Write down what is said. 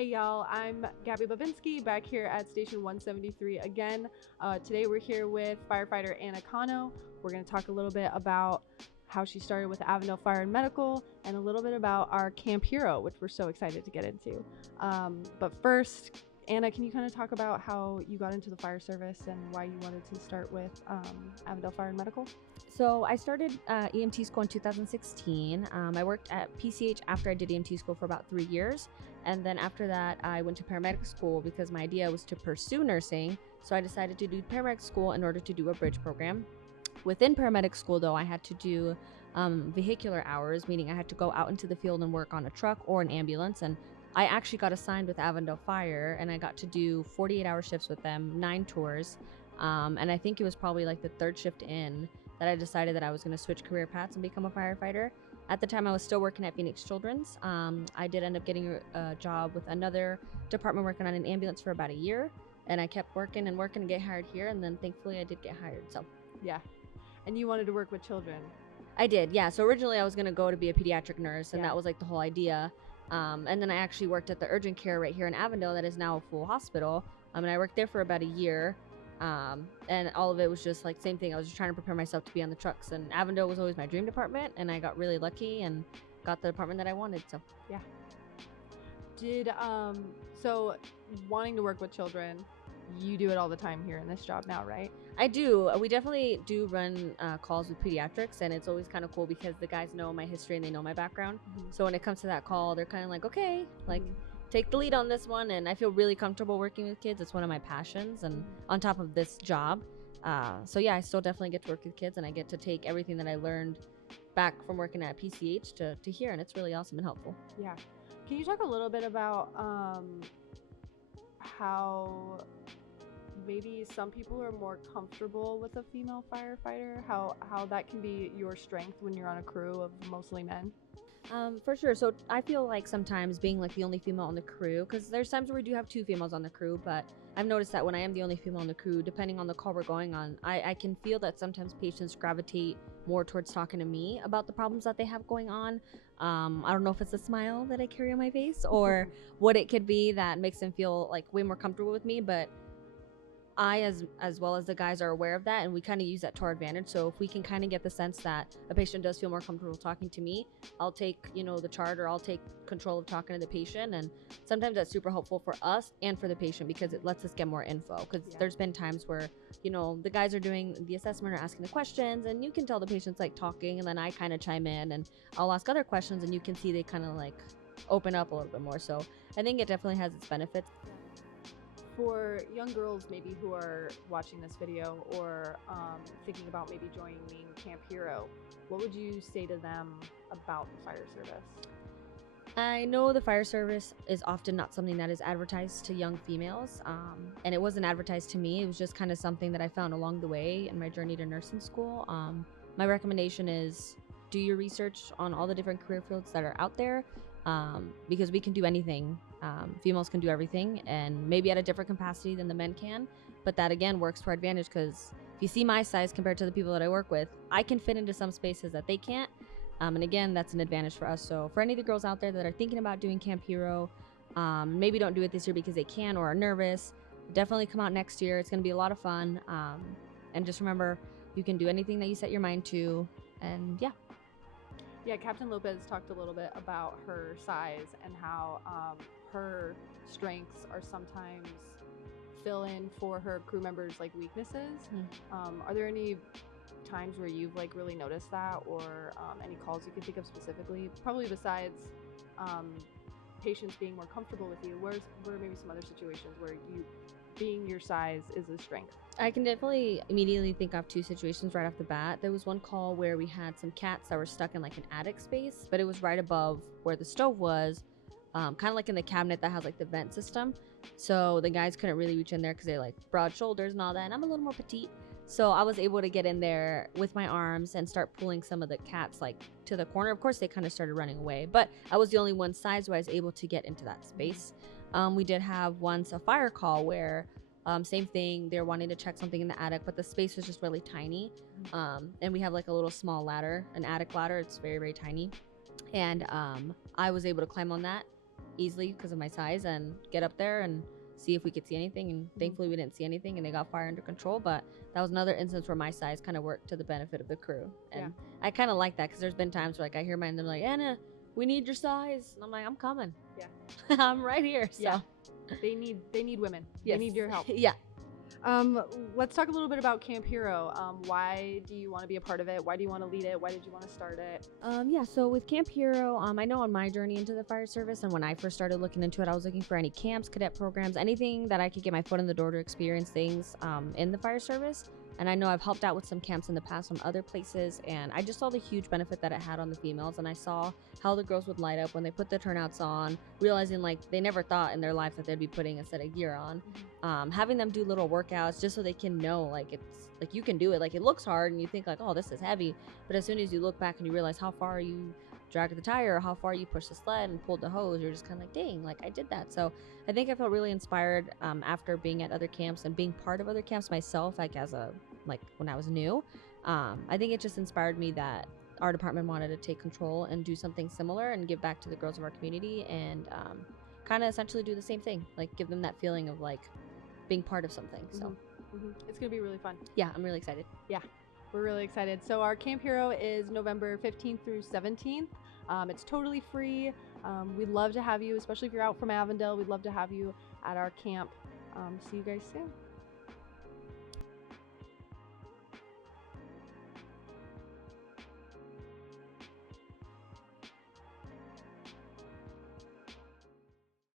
Hey y'all, I'm Gabby Babinski back here at Station 173 again. Today we're here with Firefighter Cano. We're going to talk a little bit about how she started with Avondale Fire and Medical and a little bit about our Camp Hero, which we're so excited to get into. But first, Anna, can you kind of talk about how you got into the fire service and why you wanted to start with Avondale Fire and Medical? So I started EMT school in 2016. I worked at PCH after I did EMT school for about 3 years. And then after that, I went to paramedic school because my idea was to pursue nursing. So I decided to do paramedic school in order to do a bridge program. Within paramedic school, though, I had to do vehicular hours, meaning I had to go out into the field and work on a truck or an ambulance. And I actually got assigned with Avondale Fire, and I got to do 48-hour shifts with them, 9 tours. And I think it was probably like the third shift in that I decided that I was going to switch career paths and become a firefighter. At the time, I was still working at Phoenix Children's. I did end up getting a job with another department working on an ambulance for about a year. And I kept working and working to get hired here. And then thankfully, I did get hired. So, yeah. And you wanted to work with children? I did, yeah. So originally, I was going to go to be a pediatric nurse. And that was like the whole idea. And then I actually worked at the urgent care right here in Avondale that is now a full hospital. And I worked there for about a year. And all of it was just like same thing. I was just trying to prepare myself to be on the trucks, and Avondale was always my dream department, and I got really lucky and got the department that I wanted. So yeah. Did so wanting to work with children, you do it all the time here in this job now, right? I do. We definitely do run calls with pediatrics, and it's always kind of cool because the guys know my history and they know my background. So when it comes to that call, they're kind of like, okay, like take the lead on this one. And I feel really comfortable working with kids. It's one of my passions, and on top of this job. So yeah, I still definitely get to work with kids, and I get to take everything that I learned back from working at PCH to here, and it's really awesome and helpful. Yeah. Can you talk a little bit about how maybe some people are more comfortable with a female firefighter, how that can be your strength when you're on a crew of mostly men? For sure. So I feel like sometimes being like the only female on the crew, because there's times where we do have 2 females on the crew, but I've noticed that when I am the only female on the crew, depending on the call we're going on, I can feel that sometimes patients gravitate more towards talking to me about the problems that they have going on. I don't know if it's a smile that I carry on my face or what it could be that makes them feel like way more comfortable with me, but I, as well as the guys, are aware of that, and we kind of use that to our advantage. So if we can kind of get the sense that a patient does feel more comfortable talking to me, I'll take, the chart, or I'll take control of talking to the patient. And sometimes that's super helpful for us and for the patient because it lets us get more info. Because there's been times where, the guys are doing the assessment or asking the questions, and you can tell the patient's like talking, and then I kind of chime in and I'll ask other questions, and you can see they kind of like open up a little bit more. So I think it definitely has its benefits. For young girls maybe who are watching this video or thinking about maybe joining Camp Hero, what would you say to them about the fire service? I know the fire service is often not something that is advertised to young females, and it wasn't advertised to me. It was just kind of something that I found along the way in my journey to nursing school. My recommendation is do your research on all the different career fields that are out there, because we can do anything. Females can do everything, and maybe at a different capacity than the men can, but that again works to our advantage because if you see my size compared to the people that I work with, I can fit into some spaces that they can't, and again, that's an advantage for us. So for any of the girls out there that are thinking about doing Camp Hero, maybe don't do it this year because they can or are nervous, definitely come out next year. It's going to be a lot of fun, and just remember, you can do anything that you set your mind to, and Yeah, Captain Lopez talked a little bit about her size and how her strengths are sometimes fill in for her crew members' like weaknesses. Are there any times where you've like really noticed that, or any calls you can think of specifically, probably besides patients being more comfortable with you? Where are maybe some other situations where you being your size is a strength? I can definitely immediately think of 2 situations right off the bat. There was one call where we had some cats that were stuck in like an attic space, but it was right above where the stove was, kind of like in the cabinet that has like the vent system. So the guys couldn't really reach in there because they're like broad shoulders and all that, and I'm a little more petite. So I was able to get in there with my arms and start pulling some of the cats like to the corner. Of course, they kind of started running away, but I was the only one size-wise I was able to get into that space. We did have once a fire call where same thing, they're wanting to check something in the attic, but the space was just really tiny. And we have like a little small ladder, an attic ladder. It's very, very tiny. And I was able to climb on that easily because of my size and get up there and see if we could see anything. And thankfully we didn't see anything and they got fire under control. But that was another instance where my size kind of worked to the benefit of the crew. And I kind of like that because there's been times where like I hear mine and they're like, Anna, we need your size. And I'm like, I'm coming. Yeah. I'm right here. So. Yeah. They need women. Yes. They need your help. Yeah. Let's talk a little bit about Camp Hero. Why do you want to be a part of it? Why do you want to lead it? Why did you want to start it? Yeah, so with Camp Hero, I know on my journey into the fire service and when I first started looking into it, I was looking for any camps, cadet programs, anything that I could get my foot in the door to experience things in the fire service. And I know I've helped out with some camps in the past from other places, and I just saw the huge benefit that it had on the females, and I saw how the girls would light up when they put the turnouts on, realizing like they never thought in their life that they'd be putting a set of gear on. Having them do little workouts just so they can know like it's like you can do it. Like it looks hard and you think like, oh, this is heavy, but as soon as you look back and you realize how far you dragged the tire or how far you pushed the sled and pulled the hose, you're just kind of like, dang, like I did that. So I think I felt really inspired after being at other camps and being part of other camps myself, like when I was new. I think it just inspired me that our department wanted to take control and do something similar and give back to the girls of our community and kind of essentially do the same thing, like give them that feeling of like being part of something. So it's gonna be really fun. Yeah, I'm really excited. Yeah, we're really excited. So our Camp Hero is November 15th through 17th. It's totally free. We'd love to have you, especially if you're out from Avondale. We'd love to have you at our camp. See you guys soon.